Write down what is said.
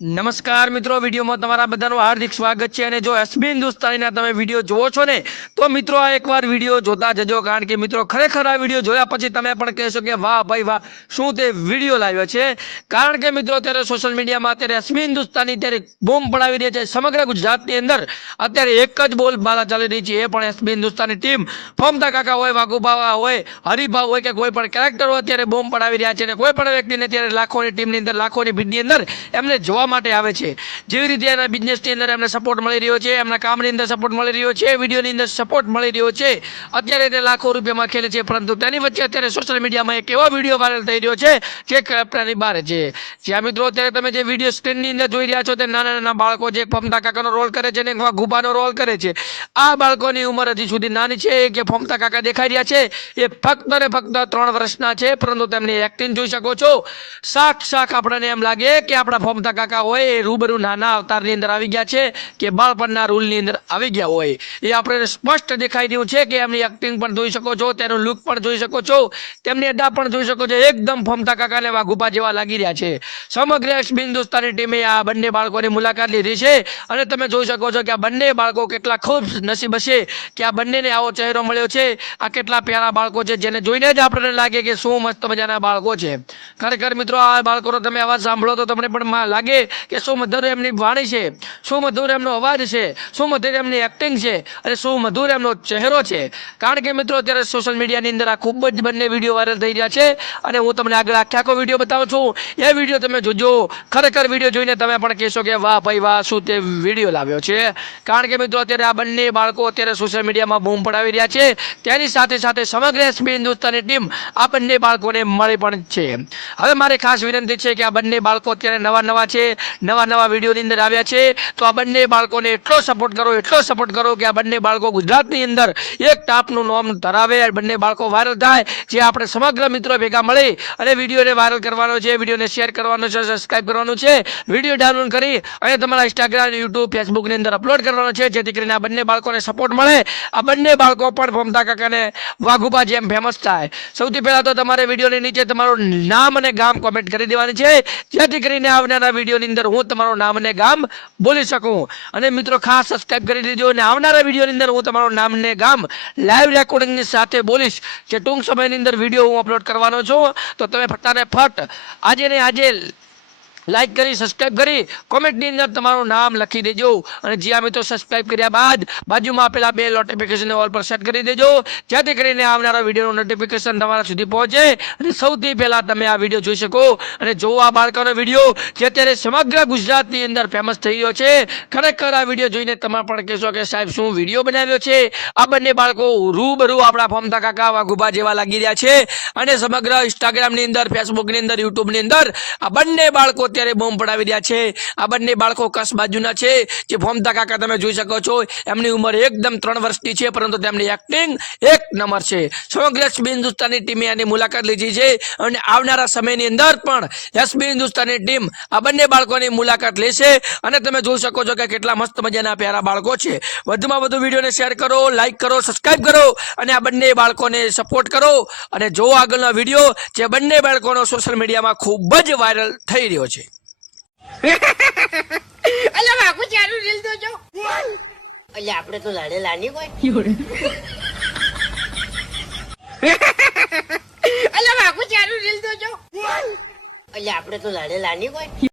નમસ્કાર મિત્રો, વિડીયોમાં તમારા બધાનું હાર્દિક સ્વાગત છે અને જો એસબી હિન્દુસ્તાનીના તમે વીડિયો જુઓ છો ને, તો મિત્રો આ એકવાર વીડિયો જોતા જજો, કારણ કે મિત્રો ખરેખર આ વીડિયો જોયા પછી તમે પણ કહેશો કે વાહ ભાઈ વાહ, શું તે વીડિયો લાવ્યો છે? કારણ કે મિત્રો અત્યારે સોશિયલ મીડિયામાં અત્યારે એસબી હિન્દુસ્તાની અત્યારે બૂમ પડાવી રહી છે. સમગ્ર ગુજરાતની અંદર અત્યારે એક જ બોલ બાલા ચાલી રહી છે. એ પણ એસબી હિન્દુસ્તાની ટીમ. ફોમતા કાકા હોય વાઘુભાવા હોય હરિભા હોય કે કોઈ પણ કેરેક્ટર હોય, અત્યારે બોમ્બ પડાવી રહ્યા છે અને કોઈ પણ વ્યક્તિને અત્યારે લાખોની ટીમની અંદર, લાખોની ભીડની અંદર એમને જોવા માટે આવે છે. જેવી રીતે એના બિઝનેસની અંદર એમને સપોર્ટ મળી રહ્યો છે, એમના કામની અંદર સપોર્ટ મળી રહ્યો છે, વિડીયોની અંદર સપોર્ટ મળી રહ્યો છે. અત્યારે તે લાખો રૂપિયામાં ખેલે છે, પરંતુ તેની વચ્ચે અત્યારે સોશિયલ મીડિયામાં એક એવો વીડિયો વાયરલ થઈ રહ્યો છે જે કલ્પનાની બહાર છે. જ્યાં મિત્રો, અત્યારે તમે જે વીડિયો સ્ક્રીનની અંદર જોઈ રહ્યા છો, તે નાના નાના બાળકો જે ફમતા કાકાનો રોલ કરે છે ને ગુબાનો રોલ કરે છે. આ બાળકોની ઉંમર હજી સુધી નાની છે કે ફમતા કાકા દેખાઈ રહ્યા છે. એ ફક્ત ને ફક્ત ત્રણ વર્ષના છે, પરંતુ તેમની એક્ટિંગ જોઈ શકો છો. શાક શાક આપણને એમ લાગે કે આપણા ફોમતા કાકા હોય, એ રૂબરૂ નાના અવતારની અંદર આવી ગયા છે કે બાળપણના રૂલની અંદર આવી ગયા હોય. એ આપણે સ્પષ્ટ દેખાઈ રહ્યું છે કે એમની એક્ટિંગ પણ જોઈ શકો છો, તેનું લુક પણ જોઈ શકો છો, તેમની અડા પણ જોઈ શકો છો. એકદમ ફમતા કાકાને વાઘુપા જેવા લાગી રહ્યા છે. સમગ્ર હિન્દુસ્તાની ટીમે આ બંને બાળકોની મુલાકાત લીધી છે અને તમે જોઈ શકો છો કે આ બંને બાળકો કેટલા ખૂબ નસીબ હશે કે આ બંનેને આવો ચહેરો મળ્યો છે. આ કેટલા પ્યારા બાળકો છે જેને જોઈને જ આપણને લાગે કે શું મસ્ત મજાના બાળકો છે. ખરેખર મિત્રો, આ બાળકોનો તમે અવાજ સાંભળો તો તમને પણ લાગે કે શું મધુર એમની વાણી છે? શું મધુર એમનો અવાજ છે? શું મધુર એમની એક્ટિંગ છે? અને શું મધુર એમનો ચહેરો છે? કારણ કે મિત્રો, અત્યારે સોશિયલ મીડિયાની અંદર આ ખૂબ જ બંને વીડિયો વાયરલ થઈ રહ્યા છે અને હું તમને આગળ આખે આખો વીડિયો બતાવું છું. એ વીડિયો તમે જોજો. ખરેખર વીડિયો જોઈને તમે પણ કહેશો કે વાહ ભાઈ, વાહ, શું તે વીડિયો લાવ્યો છે? કારણ કે મિત્રો, અત્યારે આ બંને બાળકો અત્યારે સોશિયલ મીડિયામાં બૂમ પડાવી રહ્યા છે. તેની સાથે સાથે સમગ્ર એસબી હિન્દુસ્તાની ટીમ આ બંને બાળકોને મળી પણ છે. હવે મારે ખાસ વિનંતી છે કે આ બંને બાળકો અત્યારે નવા નવા છે. નવા નવા વિડીયોની અંદર આવ્યા છે. તો આ બંને બાળકોને એટલો સપોર્ટ કરો, એટલો સપોર્ટ કરો કે આ બંને બાળકો ગુજરાતની અંદર એક ટાપનું નામ ધરાવે. બંને બાળકો વાયરલ થાય, જે આપણે સમગ્ર મિત્રો ભેગા મળી અને વિડીયોને વાયરલ કરવાનો છે, વિડીયોને શેર કરવાનો છે સબસ્ક્રાઈબ કરવાનું છે. વીડિયો ડાઉનલોડ કરી અને તમારા ઇન્સ્ટાગ્રામ યુટ્યુબ ફેસબુકની અંદર અપલોડ કરવાનો છે, જેથી કરીને આ બંને બાળકોને સપોર્ટ મળે. આ બંને બાળકો પણ ભમતા કાકાને વાઘુબા જેમ ફેમસ થાય. સૌથી પહેલાં તો તમારે વિડીયોની નીચે તમારું નામ અને ગામ કોમેન્ટ કરી દેવાની છે. જેથી કરીને આવનારા વિડીયોની અંદર હું તમારું નામ અને ગામ બોલી શકું. અને મિત્રો ખાસ સબસ્ક્રાઈબ કરી દેજો અને આવનારા વિડીયોની અંદર હું તમારું નામ અને ગામ લાઈવ રેકોર્ડિંગની સાથે બોલીશ. જે ટૂંક સમયની અંદર વીડિયો હું અપલોડ કરવાનો છું. તો તમે ફટાને ફટ આજે ને આજે લાઈક કરી સબસ્ક્રાઇબ કરી. કોમેન્ટની અંદર તમારું નામ લખી દેજો. અને જ્યાં મિત્રો સબસ્ક્રાઇબ કર્યા બાદ બાજુમાં આપેલા બે નોટિફિકેશન ઓલ પર સેટ કરી દેજો. જેથી કરીને આવનારા વિડીયોનું નોટિફિકેશન તમારા સુધી પહોંચે. અને સૌથી પહેલાં તમે આ વીડિયો જોઈ શકો. અને જો આ બાળકોનો વીડિયો જે અત્યારે સમગ્ર ગુજરાતની અંદર ફેમસ થઈ રહ્યો છે, ખરેખર આ વીડિયો જોઈને તમે પણ કહેશો કે સાહેબ, શું વીડિયો બનાવ્યો છે? આ બંને બાળકો રૂબરૂ આપણા ફોમતા કાકા વાઘુભા જેવા લાગી રહ્યા છે. અને સમગ્ર ઇન્સ્ટાગ્રામની અંદર ફેસબુકની અંદર યુટ્યુબની અંદર આ બંને બાળકો અત્યારે બોમ્બ પડાવી રહ્યા છે. આ બંને બાળકો કસ બાજુના છે જે ફોમતા કાકા તમે જોઈ શકો છો. એમની ઉંમર એકદમ ત્રણ વર્ષની છે, પરંતુ તેમની એક્ટિંગ એક નંબર છે. સમગ્ર એસબી હિન્દુસ્તાની ટીમે આની મુલાકાત લીધી છે અને આવનારા સમયની અંદર પણ એસબી હિન્દુસ્તાની ટીમ આ બંને બાળકોની મુલાકાત લેશે. અને તમે જોઈ શકો છો કે કેટલા મસ્ત મજાના પ્યારા બાળકો છે. વધુમાં વધુ વિડીયોને શેર કરો લાઇક કરો, સબસ્ક્રાઇબ કરો અને આ બંને બાળકોને સપોર્ટ કરો. અને જો આગળનો વીડિયો જે બંને બાળકોનો સોશિયલ મીડિયામાં ખૂબ જ વાયરલ થઈ રહ્યો છે. અલ્યા ચારું રીલ તો જો. અલ્યા આપણે તો લાડે લાની કોઈ અલ્યા ચારું રીલ તો જો. અલ્યા આપણે તો લાડે લાની કોઈ